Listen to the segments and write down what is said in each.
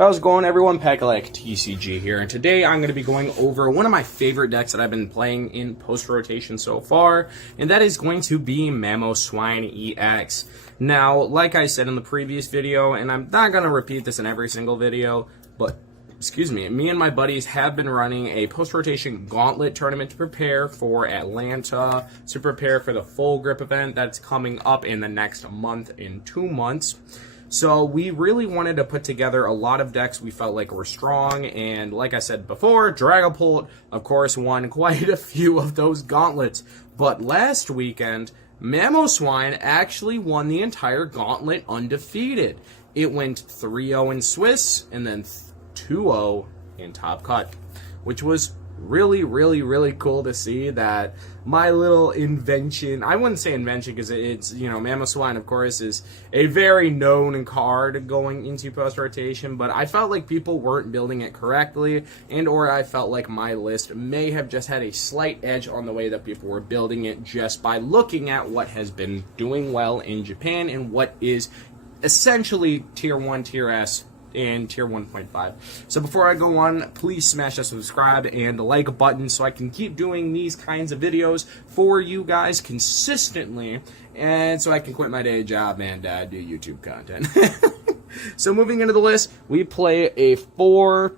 How's it going, everyone? Like TCG here, and today I'm going to be going over one of my favorite decks that I've been playing in post-rotation so far, and that is going to be Mamoswine EX. Now, like I said in the previous video, and I'm not going to repeat this in every single video, but excuse me and my buddies have been running a post-rotation gauntlet tournament to prepare for Atlanta, to prepare for the full grip event that's coming up in the next month, in 2 months. So we really wanted to put together a lot of decks we felt like were strong, and like I said before, Dragapult, of course, won quite a few of those gauntlets. But last weekend, Mamoswine actually won the entire gauntlet undefeated. It went 3-0 in Swiss, and then 2-0 in Top Cut, which was really cool to see that my little invention, I wouldn't say invention because it's, you know, Mamoswine, of course, is a very known card going into post-rotation, but I felt like people weren't building it correctly, and or I felt like my list may have just had a slight edge on the way that people were building it just by looking at what has been doing well in Japan and what is essentially Tier 1, Tier S, and Tier 1.5. So before I go on, please smash that subscribe and the like button so I can keep doing these kinds of videos for you guys consistently, and so I can quit my day job and do YouTube content. So moving into the list, we play a 4-2-3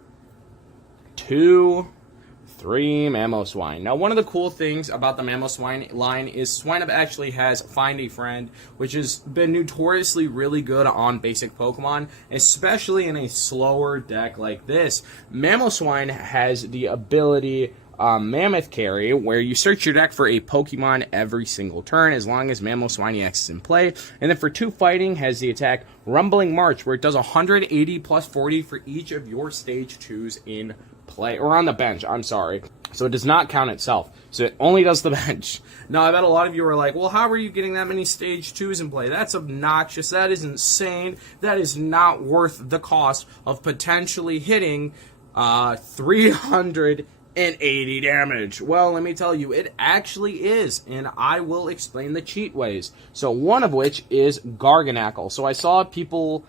Mamoswine. Now, one of the cool things about the Mamoswine line is Swinub actually has Find a Friend, which has been notoriously really good on basic Pokemon, especially in a slower deck like this. Mamoswine has the ability Mammoth Carry, where you search your deck for a Pokemon every single turn as long as Mamoswine EX is in play. And then for 2 fighting, has the attack Rumbling March, where it does 180 plus 40 for each of your stage 2s in play, or on the bench, I'm sorry. So it does not count itself. So it only does the bench. Now, I bet a lot of you are like, well, how are you getting that many stage 2s in play? That's obnoxious. That is insane. That is not worth the cost of potentially hitting 380 damage. Well, let me tell you, it actually is, and I will explain the cheat ways. So one of which is Garganacl. So I saw people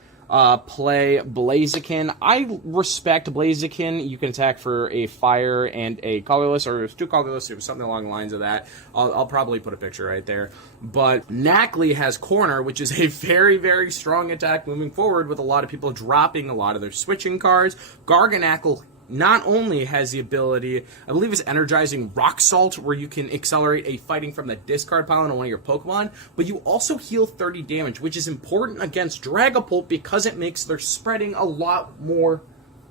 play Blaziken. I respect Blaziken. You can attack for a fire and a colorless, or it's 2 colorless, or something along the lines of that. I'll probably put a picture right there. But Nacli has Corner, which is a very strong attack moving forward, with a lot of people dropping a lot of their switching cards. Garganacl not only has the ability, I believe it's Energizing Rock Salt, where you can accelerate a fighting from the discard pile on one of your Pokemon, but you also heal 30 damage, which is important against Dragapult because it makes their spreading a lot more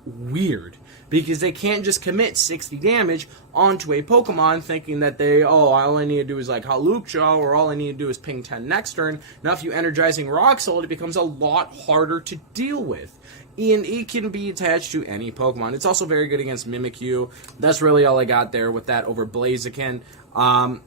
weird. Because they can't just commit 60 damage onto a Pokemon thinking that all I need to do is like Luxray, or all I need to do is ping 10 next turn. Now if you Energizing Rock Salt, it becomes a lot harder to deal with. And it can be attached to any Pokemon. It's also very good against Mimikyu. That's really all I got there with that over Blaziken. One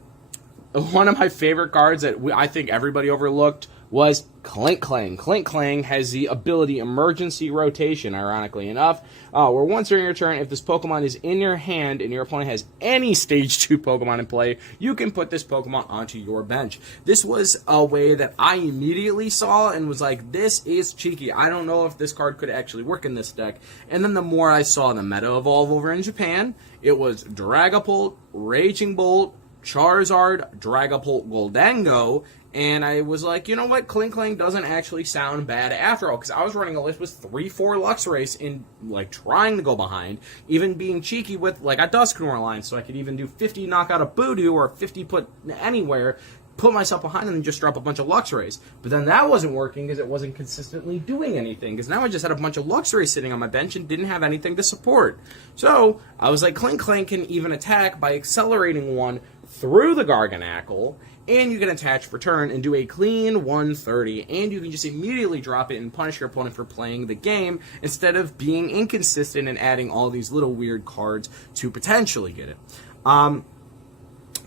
of my favorite cards that I think everybody overlooked was Klinklang. Klinklang has the ability Emergency Rotation, ironically enough, where once during your turn, if this Pokemon is in your hand and your opponent has any Stage 2 Pokemon in play, you can put this Pokemon onto your bench. This was a way that I immediately saw and was like, this is cheeky. I don't know if this card could actually work in this deck. And then the more I saw the meta evolve over in Japan, it was Dragapult, Raging Bolt, Charizard, Dragapult, Goldango, and I was like, you know what, Klinklang doesn't actually sound bad after all, because I was running a list with 3-4 Luxrays in, like, trying to go behind, even being cheeky with, like, a Dusknoir line, so I could even do 50 knockout of Voodoo, or 50 put anywhere, put myself behind, and then just drop a bunch of Luxrays. But then that wasn't working, because it wasn't consistently doing anything, because now I just had a bunch of Luxrays sitting on my bench and didn't have anything to support. So I was like, Klinklang can even attack by accelerating one through the Garganacl, and you can attach for turn and do a clean 130, and you can just immediately drop it and punish your opponent for playing the game instead of being inconsistent and adding all these little weird cards to potentially get it.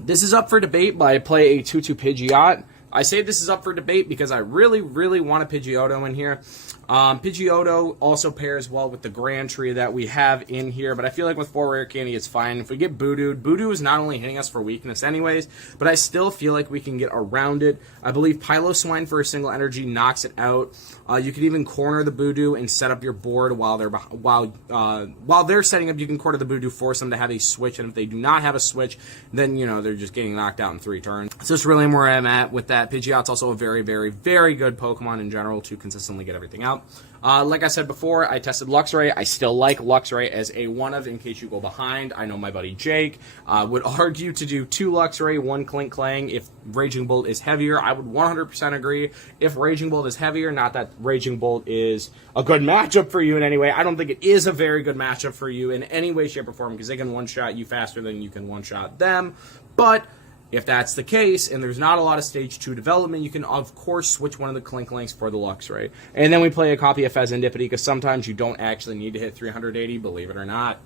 This is up for debate, but I play a 2-2 Pidgeot. I say this is up for debate because I really, really want a Pidgeotto in here. Pidgeotto also pairs well with the Grand Tree that we have in here, but I feel like with 4 Rare Candy, it's fine. If we get Budu is not only hitting us for weakness anyways, but I still feel like we can get around it. I believe Piloswine for a single energy knocks it out. You could even corner the Budu and set up your board while they're setting up. You can corner the Budu, force them to have a switch, and if they do not have a switch, then, you know, they're just getting knocked out in 3 turns. So that's really where I'm at with that. Pidgeot's also a very, very, very good Pokemon in general to consistently get everything out. Like I said before, I tested Luxray. I still like Luxray as a one-of in case you go behind. I know my buddy Jake would argue to do 2 Luxray, 1 Klinklang if Raging Bolt is heavier. I would 100% agree. If Raging Bolt is heavier, not that Raging Bolt is a good matchup for you in any way. I don't think it is a very good matchup for you in any way, shape, or form because they can one-shot you faster than you can one-shot them. But if that's the case, and there's not a lot of Stage 2 development, you can, of course, switch one of the Klinklangs for the Luxray. And then we play a copy of Fezandipiti, because sometimes you don't actually need to hit 380, believe it or not.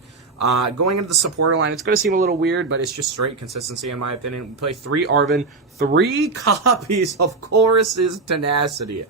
Going into the supporter line, it's going to seem a little weird, but it's just straight consistency, in my opinion. We play 3 Arven, 3 copies of Colress's Tenacity.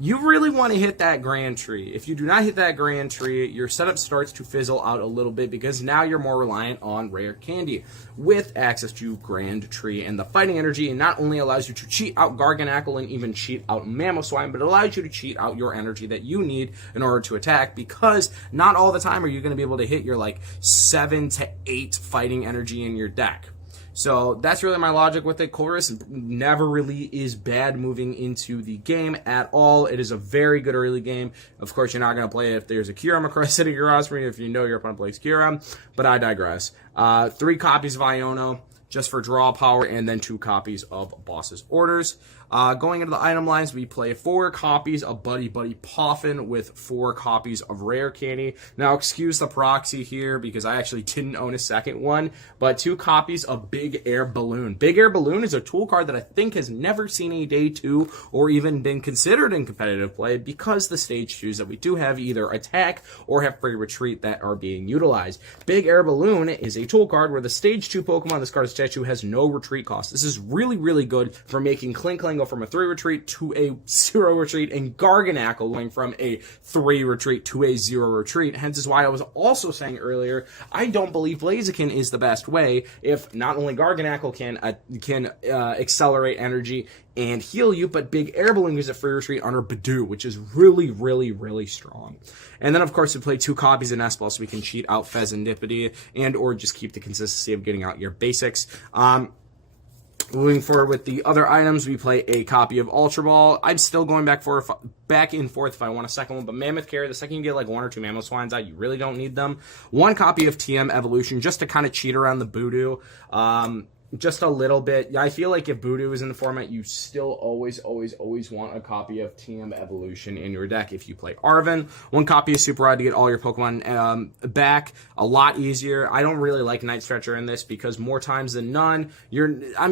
You really want to hit that Grand Tree. If you do not hit that Grand Tree, your setup starts to fizzle out a little bit because now you're more reliant on Rare Candy with access to Grand Tree and the fighting energy. It not only allows you to cheat out Garganacl and even cheat out Mamoswine, but it allows you to cheat out your energy that you need in order to attack, because not all the time are you going to be able to hit your like 7 to 8 fighting energy in your deck. So that's really my logic with it. Colress never really is bad moving into the game at all. It is a very good early game. Of course, you're not going to play it if there's a Kyurem across sitting your roster, if you know your opponent plays Kyurem, but I digress. 3 copies of Iono just for draw power, and then 2 copies of Boss's Orders. Going into the item lines, we play 4 copies of Buddy-Buddy Poffin with 4 copies of Rare Candy. Now, excuse the proxy here because I actually didn't own a second one, but 2 copies of Big Air Balloon. Big Air Balloon is a tool card that I think has never seen a day 2 or even been considered in competitive play because the stage 2s that we do have either attack or have free retreat that are being utilized. Big Air Balloon is a tool card where the stage 2 Pokemon this card's statue has no retreat cost. This is really, really good for making Klinklang go from a 3 retreat to a 0 retreat, and Garganacl going from a 3 retreat to a 0 retreat. Hence is why I was also saying earlier, I don't believe Blaziken is the best way if not only Garganacl can accelerate energy and heal you, but Big Air Balloon gives a free retreat under Budu, which is really, really, really strong. And then, of course, we play 2 copies of Nest Ball so we can cheat out Fezandipiti and or just keep the consistency of getting out your basics. Moving forward with the other items, we play a copy of Ultra Ball. I'm still going back and forth if I want a second one, but Mammoth Carrier, the second you get like 1 or 2 Mamoswines out, you really don't need them. 1 copy of TM Evolution just to kind of cheat around the Budu. Just a little bit. I feel like if Budu is in the format, you still always want a copy of TM Evolution in your deck if you play Arven. 1 copy of Super Rod to get all your Pokemon back. A lot easier. I don't really like Night Stretcher in this because more times than none, the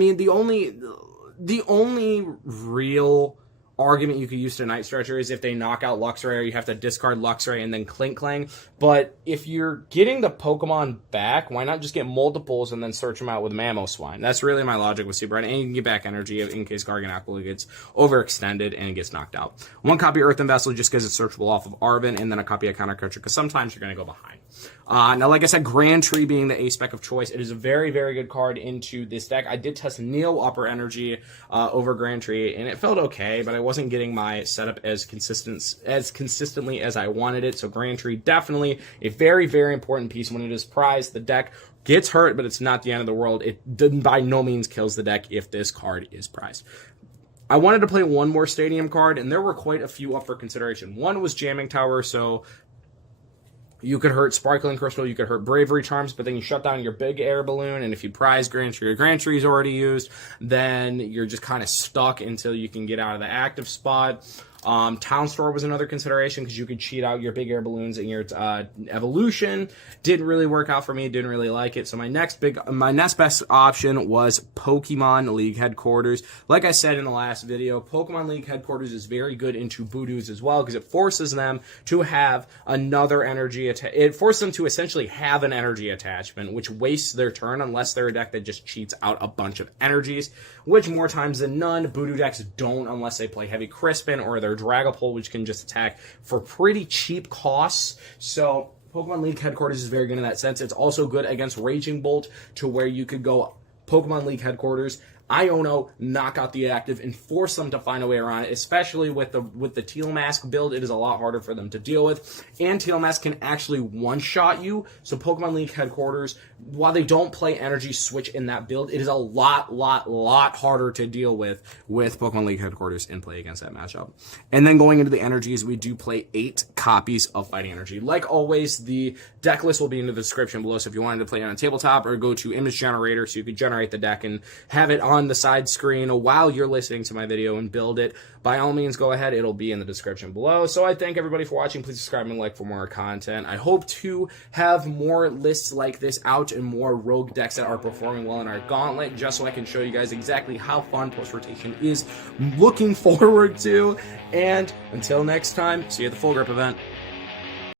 only real argument you could use to Night Stretcher is if they knock out Luxray, or you have to discard Luxray and then Klinklang. But if you're getting the Pokemon back, why not just get multiples and then search them out with Mamoswine? That's really my logic with Super Red, and you can get back energy in case Garganacl gets overextended and gets knocked out. 1 copy of Earthen Vessel just because it's searchable off of Arven, and then a copy of Counter Catcher because sometimes you're going to go behind. Now, like I said, Grand Tree being the A-spec of choice, it is a very, very good card into this deck. I did test Neo Upper Energy over Grand Tree, and it felt okay, but I wasn't getting my setup as consistently as I wanted it. So Grand Tree definitely a very, very important piece when it is prized. The deck gets hurt, but it's not the end of the world. It by no means kills the deck if this card is prized. I wanted to play 1 more Stadium card, and there were quite a few up for consideration. 1 was Jamming Tower, so you could hurt Sparkling Crystal, you could hurt Bravery Charms, but then you shut down your Big Air Balloon, and if you prize Grand Tree, your Grand Tree is already used, then you're just kind of stuck until you can get out of the active spot. Town Store was another consideration because you could cheat out your Big Air Balloons in your evolution. Didn't really work out for me. Didn't really like it. So my next best option was Pokemon League Headquarters. Like I said in the last video, Pokemon League Headquarters is very good into Voodoos as well because it forces them to have another energy. It forces them to essentially have an energy attachment, which wastes their turn unless they're a deck that just cheats out a bunch of energies, which more times than none, Voodoo decks don't unless they play Heavy Crispin or their Dragapult, which can just attack for pretty cheap costs. So Pokemon League Headquarters is very good in that sense. It's also good against Raging Bolt, to where you could go Pokemon League Headquarters, Iono, knock out the active, and force them to find a way around it, especially with the Teal Mask build. It is a lot harder for them to deal with, and Teal Mask can actually one-shot you, so Pokemon League Headquarters, while they don't play Energy Switch in that build, it is a lot harder to deal with Pokemon League Headquarters in play against that matchup. And then going into the energies, we do play 8 copies of Fighting Energy. Like always, the deck list will be in the description below, so if you wanted to play on a tabletop or go to Image Generator so you could generate the deck and have it on the side screen while you're listening to my video and build it, by all means go ahead. It'll be in the description below. So I thank everybody for watching. Please subscribe and like for more content. I hope to have more lists like this out and more rogue decks that are performing well in our gauntlet, just so I can show you guys exactly how fun post rotation is. Looking forward to, and until next time, see you at the Full Grip event.